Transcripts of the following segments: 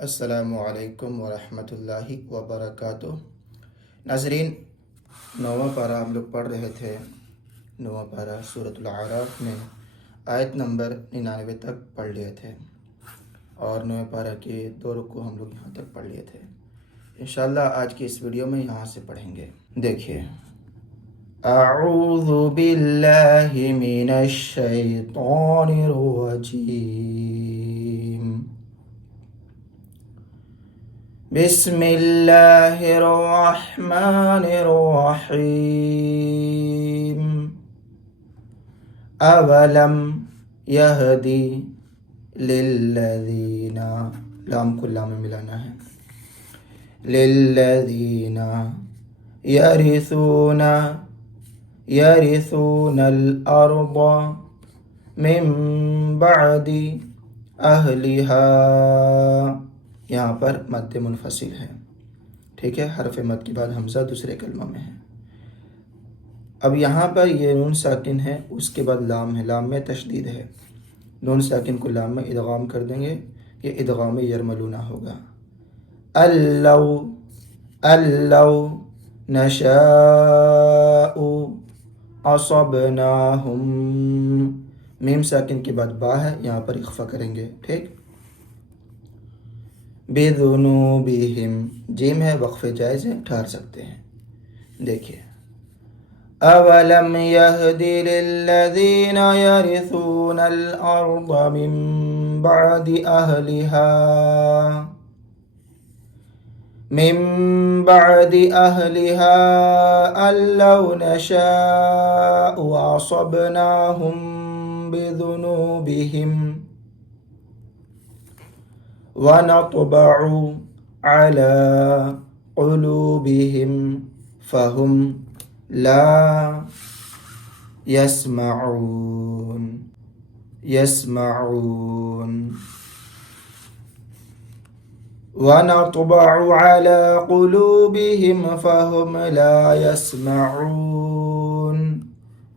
अस्सलामुअलैकुम वरहमतुल्लाहि वबरकातुह। नाज़रीन, नौवां पारा हम लोग पढ़ रहे थे। नौवां पारा सूरतुल आराफ में आयत नंबर 99 तक पढ़ लिए थे और नौवें पारा के 2 रुकू हम लोग यहाँ तक पढ़ लिए थे। इंशाअल्लाह आज की इस वीडियो में यहाँ से पढ़ेंगे। देखिए, अऊज़ु बिल्लाहि मिनश शैतानिर रजीम, बिस्मिल्लाहिर्रहमानिर्रहीम। अवलम यहदी लिल्लज़ीना, लाम को लाम में मिलाना है, लिल्लज़ीना यरिसूनल अर्द मिन बअदी अहलिहा। यहाँ पर मद्द मुनफसिल है, ठीक है। हरफ मद के बाद हमज़ा दूसरे कलमा में है। अब यहाँ पर ये नून साकिन है, उसके बाद लाम है, लाम में तशदीद है। नून साकिन को लाम में इदगाम कर देंगे, ये इदगाम यरमलूना होगा। अल्लौ अल्लौ नशाउ असबनाहुम, मीम साकिन के बाद बा है, यहाँ पर इख्फा करेंगे, ठीक। बिजुनूबिहिम, जीम है, वक्फ़े जायज़ है, ठहर सकते हैं। देखिए, अवलम यहदी लिल्लज़ीना यरिसूनल अर्द मिन बअदी अहलिहा, मिन बअदी अहलिहा अल्लौ नशाउ असबनाहुम बिजुनूबिहिम वनतबअु अला क़ुलूबिहिम फ़हुम ला यस्मऊन। वनतबअु अला क़ुलूबिहिम फ़हुम ला यस्मऊन।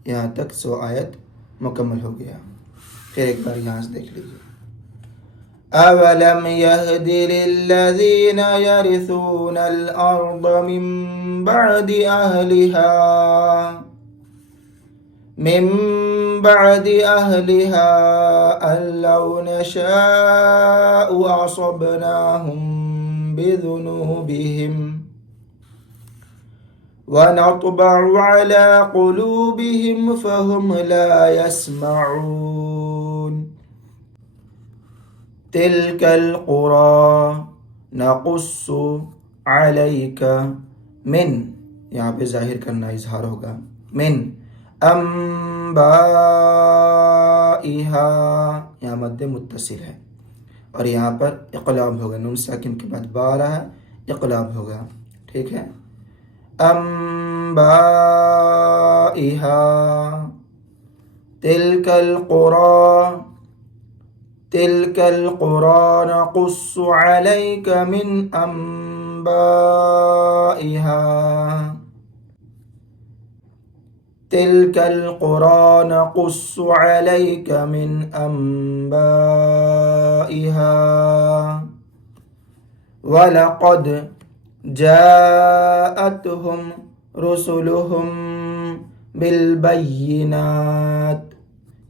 यहाँ तक 100 आयत मुकम्मल हो गया। फिर एक बार यहाँ से देख लीजिए। अवलम यहदी लिल्लज़ीना यरिसूनल अर्द मिन बअदी अहलिहा, मिन बअदी अहलिहा अल्लौ नशाउ असबनाहुम बिजुनूबिहिम वनतबअु अला क़ुलूबिहिम फ़हुम ला यस्मऊन। तिलकल क़ुरा नक़ुस्सु अलैका मिन, यहाँ पे ज़ाहिर करना इजहार होगा, मिन अंबाइहा, यहाँ मद्दे मुत्तसिल है और यहाँ पर इक़लाब होगा। नून साकिन के बाद बा रहा है, इक़लाब होगा, ठीक है। अंबाइहा तिलकल क़ुरा नक़ुस्सु अलैका मिन अंबाइहा, तिलकल क़ुरा नक़ुस्सु अलैका मिन अंबाइहा वलक़द जाअतहुम रुसुलुहुम बिलबय्यिनात,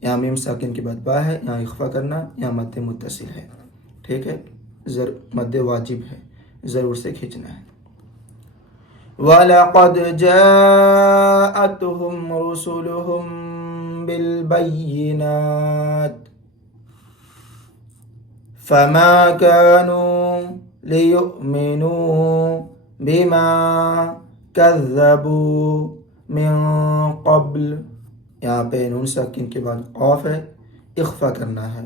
यहाँ मीम साकिन के बाद बा है, यहाँ इख्फा करना, यहाँ मद्दे मुत्तसिल है, ठीक है। मद्दे वाजिब है, ज़रूर से खींचना है। वलक़द जाअतहुम रुसुलुहुम बिलबय्यिनात फमा कानू लियुमिनू बिमा कज़्ज़बू मिन क़ब्ल, यहाँ पे नून साकिन के बाद क़ाफ है, इख्फा करना है,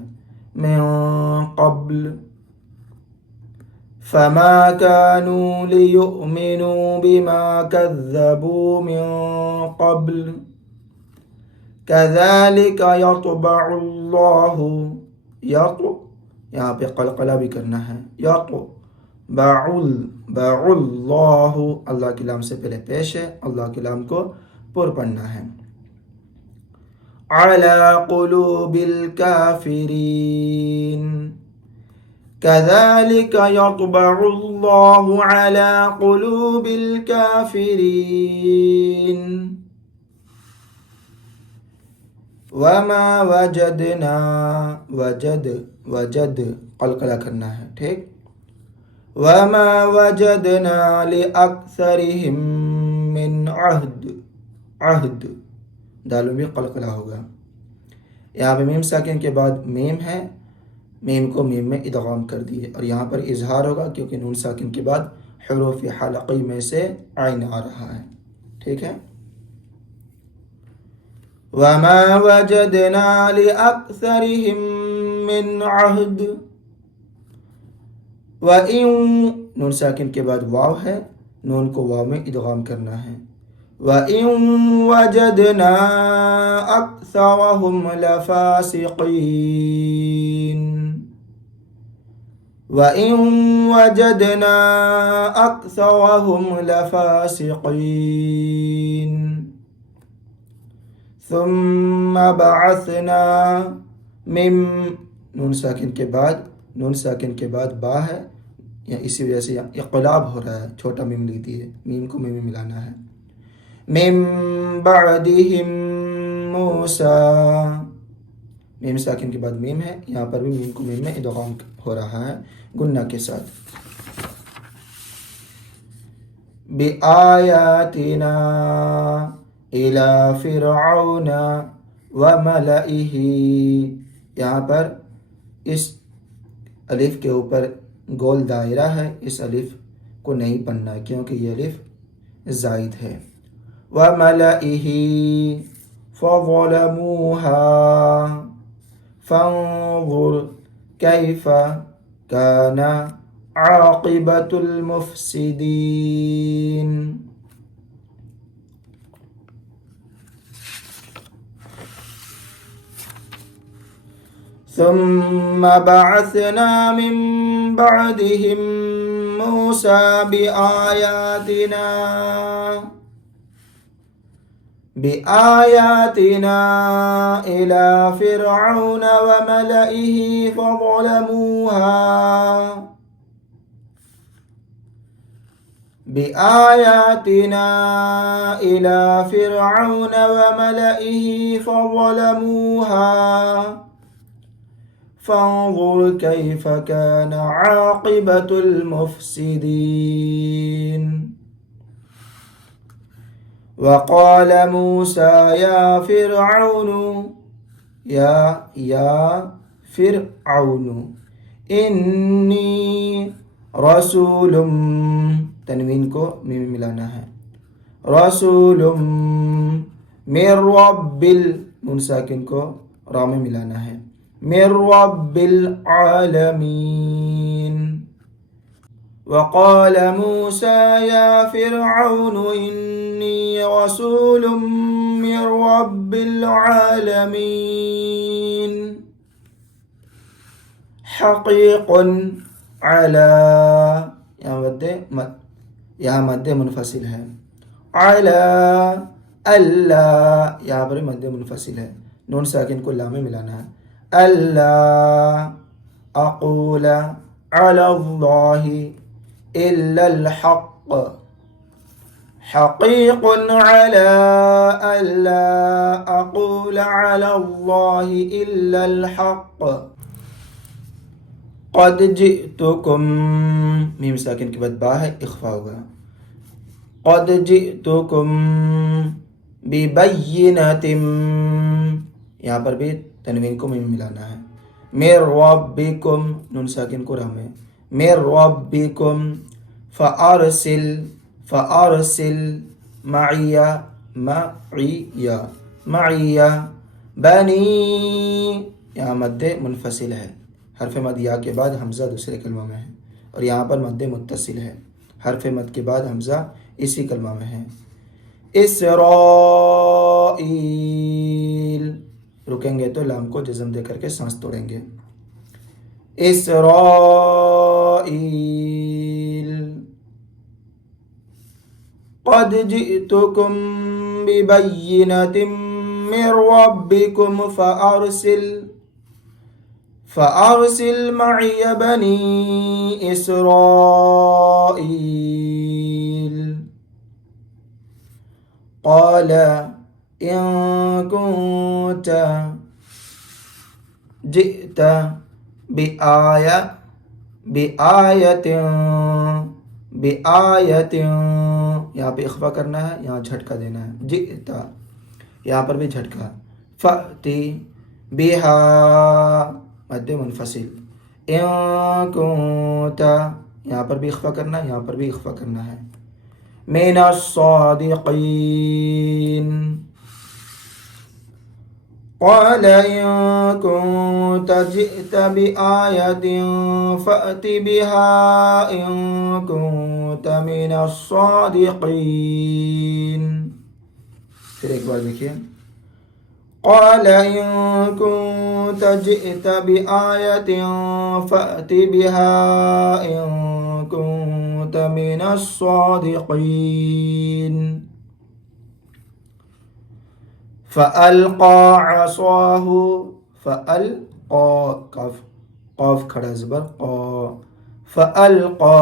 मिन क़ब्ल। फमा कानू लियुमिनू बिमा कज़्ज़बू मिन क़ब्ल कज़ालिक यतबअुल्लाहु, यहाँ पे क़लक़ला भी करना है, यतबअुल्लाहु, अल्लाह के लाम से पहले पेश है, अल्लाह के लाम को पुर पढ़ना है। अला क़ुलूबिल काफ़िरीन, कज़ालिक यत्बउल्लाहु अला कुलूबिल काफिरीन वमा वजदना वजद कलकला करना है, ठीक। वमा वजदना लिअक्सरिहिम मिन अहद दाल में भी कलकला होगा। यहाँ पे मीम साकिन के बाद मीम है, मीम को मीम में इदगाम कर दिए और यहाँ पर इजहार होगा क्योंकि नून साकिन के बाद हुरूफ हलक़ी में से आइन आ रहा है, ठीक है। वमा वजदना लिअक्सरिहिम मिन अहद व इन नून साकिन के बाद वाव है, नून को वाव में इदगाम करना है। व इन वजदना अक्सरहुम लफासिकीन व इन वजदना अक्सरहुम लफासिकीन सुम्मा बअसना मिन नून साकिन के बाद बा है, या इसी वजह से इक़लाब हो रहा है, छोटा मीम लिख दिए, मीम को मीम में मिलाना है। मिन बअदिहिम मूसा, मीम साकिन के बाद मीम है, यहाँ पर भी मीम को मीम में इदगाम हो रहा है गुन्ना के साथ। बिआयातिना इला फिरऔन व मलइही, यहाँ पर इस अलिफ के ऊपर गोल दायरा है, इस अलिफ को नहीं पढ़ना है क्योंकि ये अलिफ ज़ाइद है। व मलइही फ़ज़लमूहा फ़न्ज़ुर कैफ़ कान आक़िबतुल मुफ़्सिदीन। सुम्मा बअसना मिन बअदिहिम मूसा बिआयातिना इला फिरऔन व मलइही फ़ज़लमूहा बिआयातिना इला फिरऔन व मलइही फ़ज़लमूहा फ़न्ज़ुर कैफ़ कान आक़िबतुल मुफ़्सिदीन। वक़ाल मूसा या फ़िरऔन इन्नी रसूलुम, तनवीन को मीम में मिलाना है, रसूलुम मिर रब्बिल, नून साकिन को रा में मिलाना है, मिर रब्बिल आलमीन। वक़ाल मूसा या फ़िरऔन इन्नी रसूलुम मिर रब्बिल आलमीन हक़ीक़ुन अला, यहाँ मद्दे मुनफ़सिल है, अला अल्ला, यहाँ पर मद्दे मुनफ़सिल है, नून साकिन को ला में मिलाना है। अल्ला अक़ूल अलल्लाहि इल्लल हक़्क़ हक़ीक़ुन अला अल्ला अक़ूल अलल्लाहि इल्लल हक़्क़ क़द जिअतुकुम, मीम साकिन के बाद बा है, इख़फ़ा होगा, क़द जिअतुकुम बिबय्यिनतिम, यहाँ पर भी तनवीन को मीम मिलाना है। मिर रब्बिकुम, नून साकिन को रा में, मिर रब्बिकुम फ़अरसिल मइया बनी, यहाँ मद्दे मुनफ़सिल है, हर्फ़ मद या के बाद हमज़ा दूसरे कलमा में है और यहाँ पर मद्दे मुत्तसिल है, हर्फ़ मद के बाद हमज़ा इसी कलमा में है। इसराईल, रुकेंगे तो लाम को जज़म दे करके सांस तोड़ेंगे। इसराईल क़द जिअतुकुम बिबय्यिनतिम मिर रब्बिकुम फ़अरसिल मई बनी इसराईल क़ाल इन कुन्त जिअत बिआयतिन, यहाँ पे इख्फा करना है, यहाँ झटका देना है। जिअता, यहाँ पर भी झटका। फ़अती बिहा, मद्दे मुनफसिल। इन कुन्त, यहाँ पर भी इख्फा करना है, यहाँ पर भी इख्फा करना है। मिनस्सादिक़ीन क़ाल इन कुन्त जिअत बिआयतिन फ़अति बिहा इन कुन्त मिनस्सादिक़ीन। फिर एक बार देखिए। क़ाल इन कुन्त जिअत बिआयतिन फ़अति बिहा इन कुन्त मिनस्सादिक़ीन। फ़अल्क़ा असाहु, फ़अल्क़ा, क़ाफ खड़ा ज़बर क़ा, फ़अल्क़ा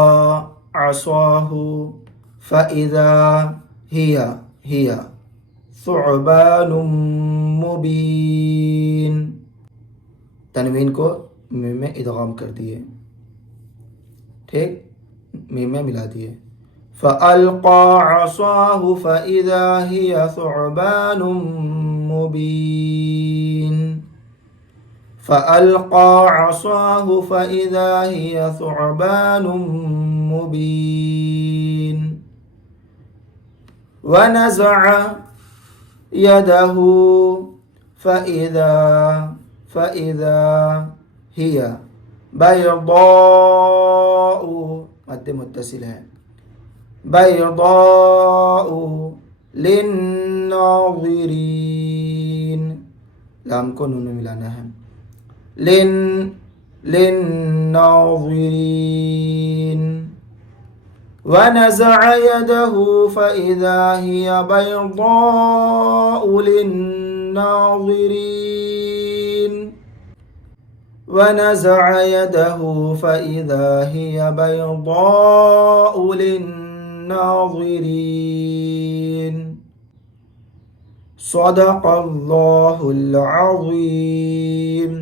असाहु फ़इज़ा हिया सुअबानुम मुबीन। तनवीन को मीम में इदगाम कर दिए, ठीक, मीम में मिला दिए। फ़अल्क़ा असाहु फ़इज़ा हिया सुअबानुम मुबीन। फ़अल्क़ा असाहु फ़इज़ा हिया सुअबानुम मुबीन। वनज़अ यदहु फ़इज़ा हिया बैज़ाउ, मद्दे मुत्तसिल है, बैज़ाउ लिन्नाज़िरीन, लाम को नून में मिलाना है। लिन्नाज़िरीन। वनज़अ यदहु फ़इज़ा हिया बैज़ाउ लिन्नाज़िरीन। वनज़अ यदहु फ़इज़ा हिया बैज़ाउ लिन्नाज़िरीन। सदक़ल्लाहुल अज़ीम।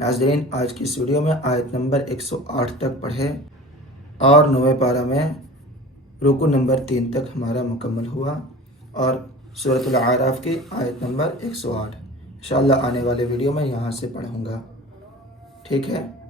नाज़रीन, आज की इस वीडियो में आयत नंबर 108 तक पढ़े और 9वें पारा में रुकू नंबर 3 तक हमारा मुकम्मल हुआ और सूरतुल आराफ की आयत नंबर 108 इंशाअल्लाह आने वाले वीडियो में यहाँ से पढ़ूँगा। ठीक है।